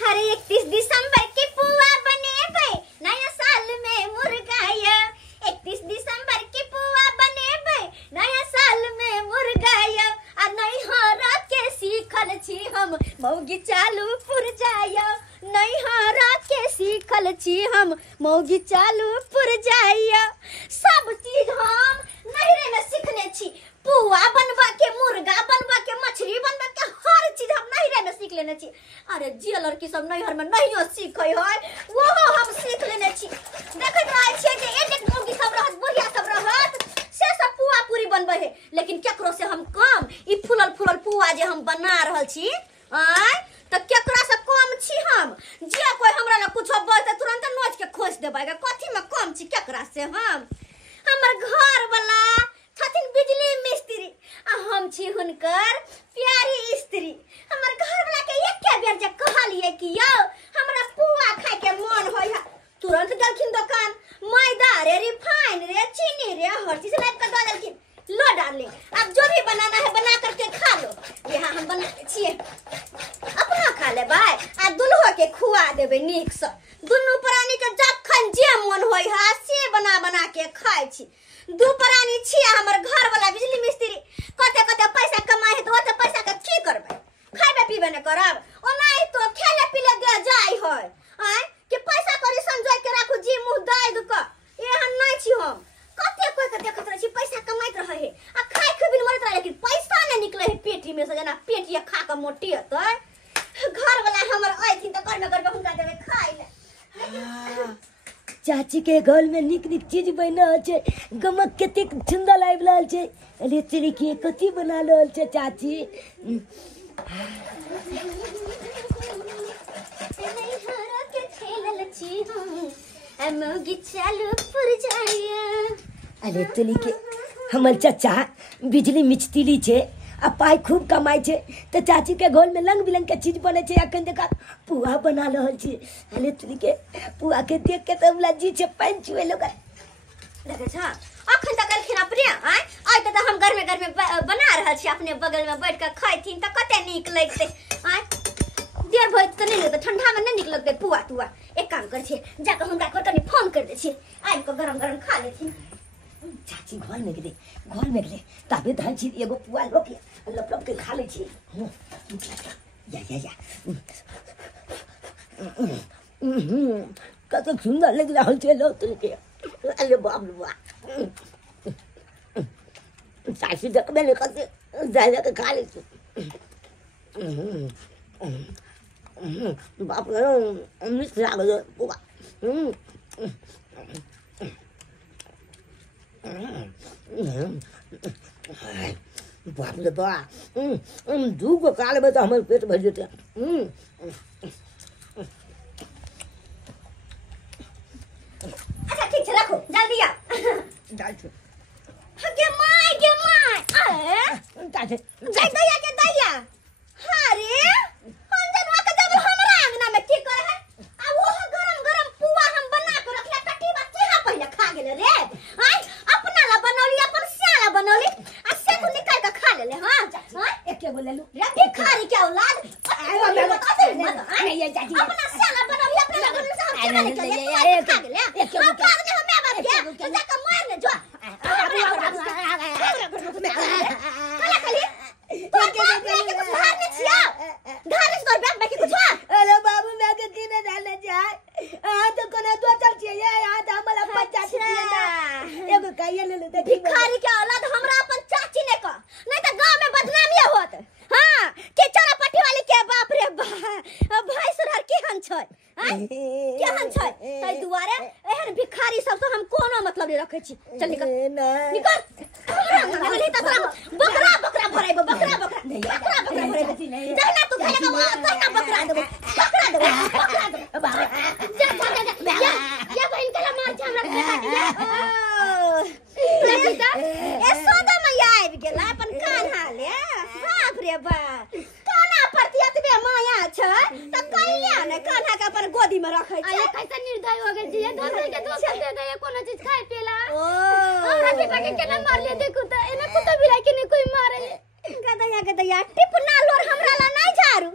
हर 31 दिसंबर की पुआ बनेबे नया साल में मुर्गाया। 31 दिसंबर की पुआ बनेबे नया साल में मुर्गाया। आ नहीं हरा के सीखल छी हम मौगी चालू पुरजाया। नहीं हरा के सीखल छी हम मौगी चालू पुरजाया। सब चीज हम नहरे में सीखने छी। पुआ बनवा के, मुर्गा बनवा के, मछली बनवा के, हर चीज हम नहरे में सीख लेने छी। अरे जे लड़की सब नहर में नहीं सीखे है वो हम सीख लेने छी। देखत रहे छिए जे एक मौगी सब रहत, बुढ़िया सब रहत, से सब पुआ पूरी बनबे है। लेकिन केकरो से हम कम ई फुलल फुलल पुआ जे हम बना रहल छी आय त केकरा से कम छी हम। जे कोई हमरा ला कुछ बोलते तुरंत नोच के खोस देबे। कथी में कम छी केकरा से हम। हमर घर वाला छथिन बिजली मिस्त्री आ हम छी हुनकर प्यारी स्त्री। हमर घर वाला के एक बेर जे कहलिए कि यौ हमरा पुआ खाए के मन होय है, तुरंत गलखिन दुकान, मैदा रे, रिफाइन रे, चीनी रे, हर चीज लाद के दे देलखिन। लो डार्लिंग, अब जो भी बनाना है बना करके खा लो। यहाँ हम बनाते छिए, अपना खा लेबै आ दुल्हो के खुआ देबै नीक से। दुनू प्राणी के जखन जे मन होय है से बना बना के खाइ छी। दू प्राणी छिए हमर घर वाला बिजली मिस्त्री। कते कते पैसा कमाए है तो ओते पैसा के की करबै? खाइबे पीबे न करब, ओनाहि तो खेले पीले दे जाय है। आय कि पैसा करी संजोय के राखू जी मुंह दाग क। एहन नै छी हम। कते कोई के देखत रह छी पैसा कमाइत रहे है आ खाइ खबिन मरत रहे, लेकिन पैसा नै निकले है पेटी में से। जना पेटिया खा के मोटी हेतै। घर वाला हमर आइथिन त करबे करबे हुनका देबे खाइ ले। चाची के घर में निक निक चीज बना छे, गमक केते सुंदर लाइव रहल छे। अरे तेरी के कथी बना रहल छे चाची? अरे तेरी के हमर चाचा बिजली मिस्त्री छे आ पाई खूब कमाई छे, तो चाची के घर में रंग बिरंग के चीज बने छे। अखन देखा पुआ बना रहल छे। अरे तेरी के पुआ के देख के तो हमरा जी छे पानी चुए लोग। देखे छ अखन तक अलखिन अपने आय त हम घर में बना रहल छी, अपने बगल में बैठ के खाइथिन त कते नीक लगते। आय देर भर त नहीं लगते, ठंडा में नहीं निक लगते पुआ तुआ। एक काम कर छे, जाके हुनका पर कनी फोन कर दे छे, आइ को गरम गरम खा लेथिन। चाची घर में गेले तबे धान छी एगो पुआ लो के लप लप के खा ले छी। या कत सुंदर लग रहल छे लो तुल के। अरे बाप रे बाप, चाची देखबे ने कते जाय के खा ले छी। बाप रे मिस लागल पुआ। बाप रे बाप, दूगो खा लेबै तो हमर पेट भर जेतै। अच्छा ठीक है रखो, जल्दी आ। जाय छै गे माय अरे जाय दैया के दैया। अरे अंजनवा के जब हमरा अंगना में की करे है आ वो गरम गरम पुआ हम बना के रखले कटी बात केहा पहले खा गेले रे। आय अपना ला बनौली, अपन स्याला बनौली आ से तू निकाल के खा लेले। हां एके गो ले लू रे भिखारी के औलाद। अरे ये जाती अपना स्याला बनौली, अपना ला बनौली सब खा गेले। खा गेले हम बाद में हमें बात के जाके मार ले जो। अरे बाबू मैं के की में डालने जाए आ तो कोना दो चल छिए यहाँ तो हमरा पंचायत छिए ना। एगो काइए ले ले देख भिखारी के औलाद हमरा अपन चाची ने का, नहीं तो गांव में बदनामी होत। हां के चौरापट्टी वाली के बाप रे भाई सुरहर केहन छै, केहन छै तै दुआरे एहन भिखारी सब तो हम कोनो मतलब नहीं रखे छी। चल निकल निकल। बकरा बकरा भरेबो, बकरा बकरा भरेबो। जहना तू खाएगा वो तहना बकरा देबो, बकरा देबो जा या बहन के मार छ हमरा के काट ले। बेटा ए सोदा मैया आबि गेला अपन कान हाले। बाप रे बाप, काना परती एतबे माया छै त कहिया ने कान्हा के अपन गोदी में रखे छै। अरे कैसे निर्दय हो गेल जी, घर के धोखा दे दे कोनो चीज खाए पेला। ओ हमरा बेटा के केना मार ले देखू त एना कुत्ता बिलाई के नहीं कोई मारे। गदया टिप ना लोर हमरा ला नहीं झारू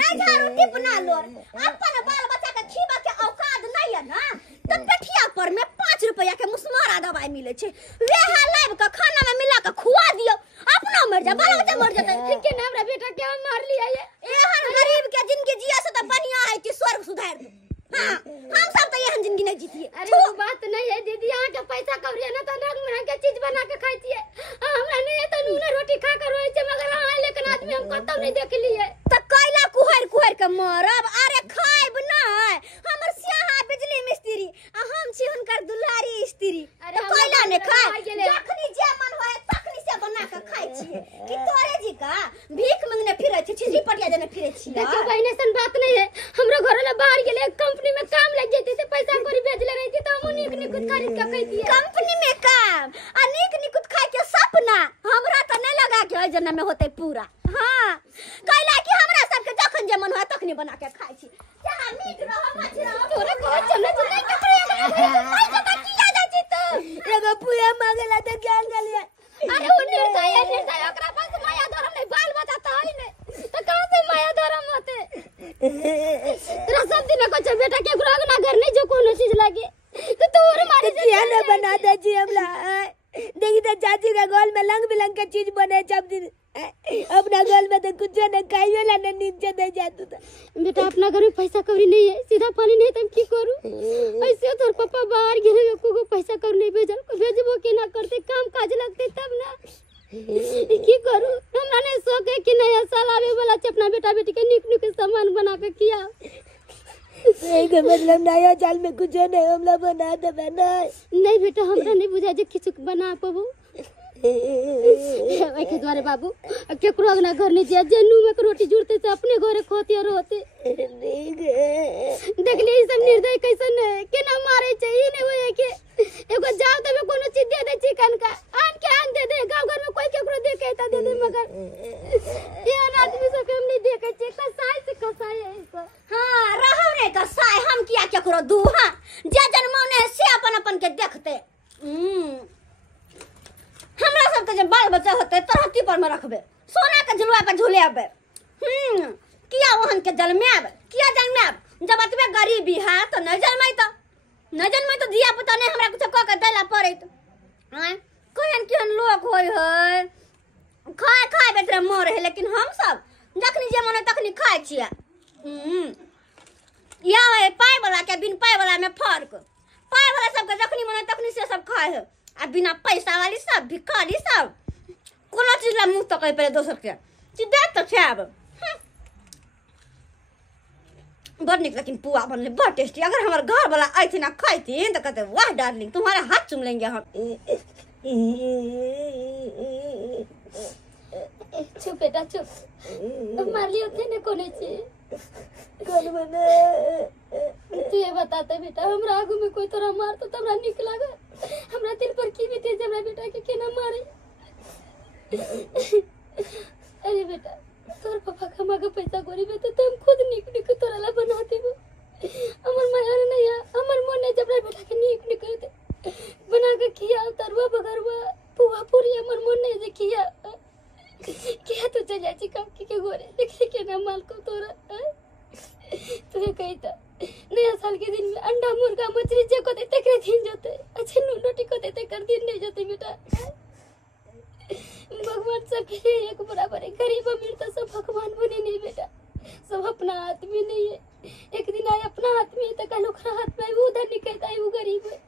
नहीं जा रोटी बना लो अपन बाल बच्चा के खीबा के औकात नहीं है ना तो पेठिया पर में 5 रुपया के मुस्मारा दवाई मिले छे वे लाइव का खाना में मिला के खुआ दियो अपना मर जा बाल बच्चा मर जाता के नाम रे बेटा क्या मार लिया ये एहन गरीब के जिंदगी जिया से तो बढ़िया है कि स्वर्ग सुधार दो हां हम सब तो एहन जिंदगी नहीं जीतिए अरे वो बात नहीं है दीदी यहाँ के पैसा कवरी है ना तो रंग बिरंग के चीज बना के खाई छिए हमरा नहीं है तो नूने रोटी खा कर रोई छे मगर हां लेकिन आदमी हम कतौ नहीं देख लिए तो कैला कुहर के मरब अरे खाइब नहीं हमर सियाहा बिजली मिस्त्री आ हम छी हुनकर दुलारी स्त्री अरे तो कैला ने खाए गेले। जखनी जे मन होए तखनी से बना के खाई छिए कि तोरे जी का भीख मांगने फिरै छी छिजी पटिया देने फिरै छी देखियो बहन ऐसन बात नहीं है हमरा घर वाला बाहर गेले कंपनी में काम लग जेती तो पैसा कोरी भेजले रहती तो हम नीक नीक खरीद के खाई दिए कंपनी में काम आ नीक नीक खाए के सपना हमरा तो नहीं लगा के ओइ जन्म में होते पूरा हां कैला कि हमरा सब के जखन जे मन होए तखनी बना के खाई छी चाहे मीट रहो मछ रहो तोरे को चले चले के किया जाती तो एगो पुया मांगला तो क्या गलिया अरे वो निर्दय ओकरा पास माया धर्म नहीं बाल बच्चा तो है नहीं तो कहां से माया धर्म होते तेरा सब दिन को चल बेटा के गुराग ना घर नहीं जो कोनो चीज लागे तो तोरे मारे क्या ना बना दे जी हमला देखी तो चाची का गोल में रंग बिरंग के चीज बने सब दिन अपना गोल में तो कुछ न खाइयो ला न नीचे दे जातू तो बेटा अपना घर में पैसा कौड़ी नहीं है सीधा पानी नहीं तुम की करू ऐसे तोर पापा बाहर गेले को पैसा कौड़ी नहीं भेजल को भेजबो के ना करते काम काज लगते तब ना की करू हमरा ने शौक है कि नया साल आवे वाला छै अपना बेटा बेटी के निक निक सामान बना के किया एक मतलब नया साल में कुछ नहीं हमला बना दे नहीं बेटा हमरा नहीं बुझा जे किछु बना पाबो के द्वारे बाबू केकरो ना घर नहीं जे जेनू में रोटी जुड़ते से अपने घरे खोती और होते देख ले ई सब निर्दय कैसन है केना मारे छै ई नहीं होय के एगो जाव तबे कोनो चीज दे दे चिकन का आन के आन दे दे गांव घर में कोई केकरो दे के ता दे दे मगर ये आदमी सब हम नहीं देखे छै कसाई से कसाई है इसको हां रहो रे कसाई हम किया केकरो दू हां जे जन्मौने से अपन अपन के देखते हमरा सब के जे बाल बच्चा होते तरहती पर में रखबे सोना के झुलवा पर झुलेबे किया ओहन के जन्मेब किया जन्मेब जब अतबे गरीबी है तो नहीं जन्मै तो दिया पुता नहीं हमरा कुछ क के देला पड़त हैं केहन लोग होय है खाए बेतरे मर है लेकिन हम सब जखनी जे मन तखनी खाए छिया या है पाए वाला के बिन पाए वाला में फर्क पाए वाला सब के जखनी मन तखनी से सब खाए है आ बिना पैसा वाली सब भिखारी सब कोनो चीज ला मुंह तकै पड़े दोसर के चीज दे तो खाब बड़ निक लेकिन पुआ बनले बड़ टेस्टी अगर हमार घर वाला आइथिन ना खाइथिन तो कहते वाह डार्लिंग तुम्हारे हाथ चूम लेंगे हम चुप बेटा चुप मार लियो थे ने कोने छे कल बने तू ये बताते बेटा हमरा आगू में कोई तोरा मार तो तमरा निक लागे हमरा दिल पर की बीते हमरा बेटा के केना मारे अरे बेटा तोर पापा कमाके पैसा गोरी में तो तुम खुद निक निक तोरा ला बना देबो हमर माया नहीं है हमर मन ने जबरा बेटा के निक निक करते बना के किया तरवा बगरवा पुआ पूरी हमर मन ने जे किया क्या तो चल जाची काकी के गोरे देखे के ना माल को तोरा तुझे कहता नया साल के दिन में अंडा मुर्गा मछली जे को देते कर दिन जोते अच्छे नून रोटी को देते कर दिन नहीं जोते बेटा भगवान सबके एक बराबर है गरीब अमीर तो सब भगवान बने नहीं बेटा सब अपना हाथ में नहीं है एक दिन आए अपना हाथ में तो कल ओकरा हाथ में वो उधर निकलता है वो गरीब है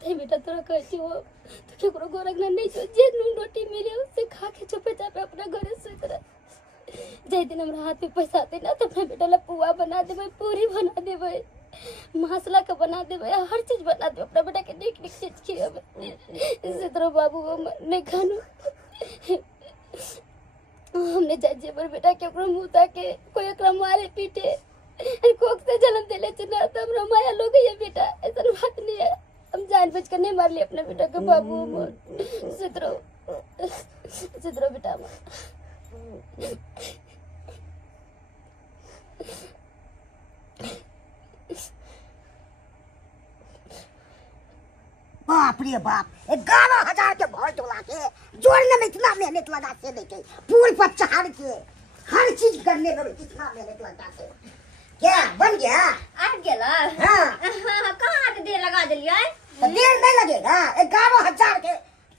ते बेटा तोरा कहती हो तो केकरो गोरग नहीं जो जे नून रोटी मिले उससे खा के चुपे चापे अपना घरे सुत रह जे दिन हमरा हाथ में पैसा आते ना तो अपना बेटा ला पुआ बना देबे पूरी बना देबे मसाला का बना देबे हर चीज बना देबे अपना बेटा के निक निक चीज खियाबे इससे तो बाबू नहीं खानो हमने जाजे पर बेटा केकरो मुता के कोई एकरा मारे पीटे कोक से जलन देले चना तो हमरा माया लोग ये बेटा ऐसा बात नहीं है हम जानबूझ कर नहीं मार लिए अपने बेटा के बाबू सिद्रो बेटा बाप रे बाप 11,000 के घर चला के जोड़ने में इतना मेहनत लगा के देखे पुल पर चढ़ के हर चीज करने में कितना मेहनत लगता है। क्या बन गया? आ गेला। हाँ। कहाँ आके देर लगा दिलियै? तो देर नहीं लगेगा। 11,000 के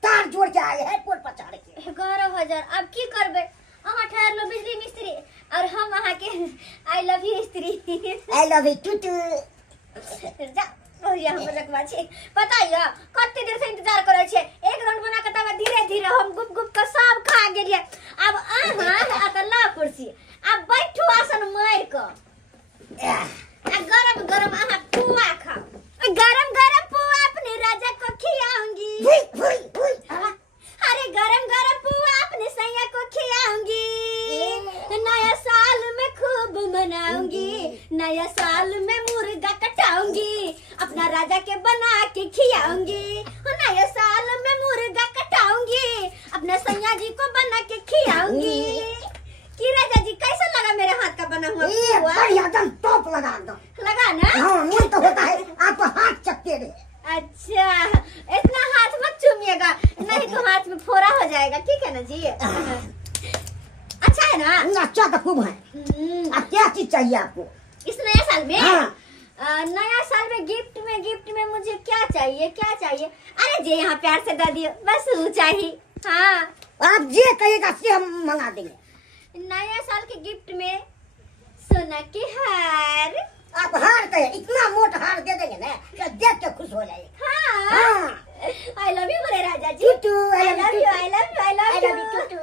तार जोड़ के आए हैं पोल पर चढ़ के। 11,000 अब की करबे? अहाँ ठहर लो बिजली मिस्त्री और हम अहाँ के आई लव यू स्त्री। आई लव यू टू जा ओरिया हम रखवा छै। पता य कते देर से इंतजार करे छै। एक राउंड बना के तब धीरे धीरे हम गुप गुप के सब खा गेलियै। अब अहाँ अतला कुर्सी अब बैठू आसन मार के गरम गरम अहाँ पुआ खाओ। गरम गरम पुआ अपने राजा को खिलाऊंगी। अरे गरम गरम पुआ अपने सैया को खिलाऊंगी। नया साल में खूब मनाऊंगी। नया साल में मुर्गा कटाऊंगी। अपना राजा के बना के खिलाऊंगी। नया साल में मुर्गा कटाऊंगी। अपना सैया जी को बना के खिलाऊंगी। कि राजा जी कैसा लगा मेरे हाथ का बना हुआ पुआ? बढ़िया एकदम टॉप लगा दो। लगा ना? हाँ मुझे तो होता है आप हाथ चकते रहे। अच्छा इतना हाथ मत चूमिएगा नहीं तो हाथ में फोड़ा हो जाएगा। ठीक है ना जी? अच्छा है ना? अच्छा तो खूब है। अब क्या चीज चाहिए आपको इस नया साल में? हाँ। नया साल में गिफ्ट में मुझे क्या चाहिए? अरे जी यहाँ प्यार से दे दियो बस वो चाहिए। हाँ आप जे कहिएगा से हम मंगा देंगे। नया साल के गिफ्ट में सोना के हार। आप हार कहे इतना मोटा हार दे देंगे ना कि देख के खुश हो जाएगा। हाँ आई लव यू मेरे राजा जी। टूटू I love you. I love you Tutu.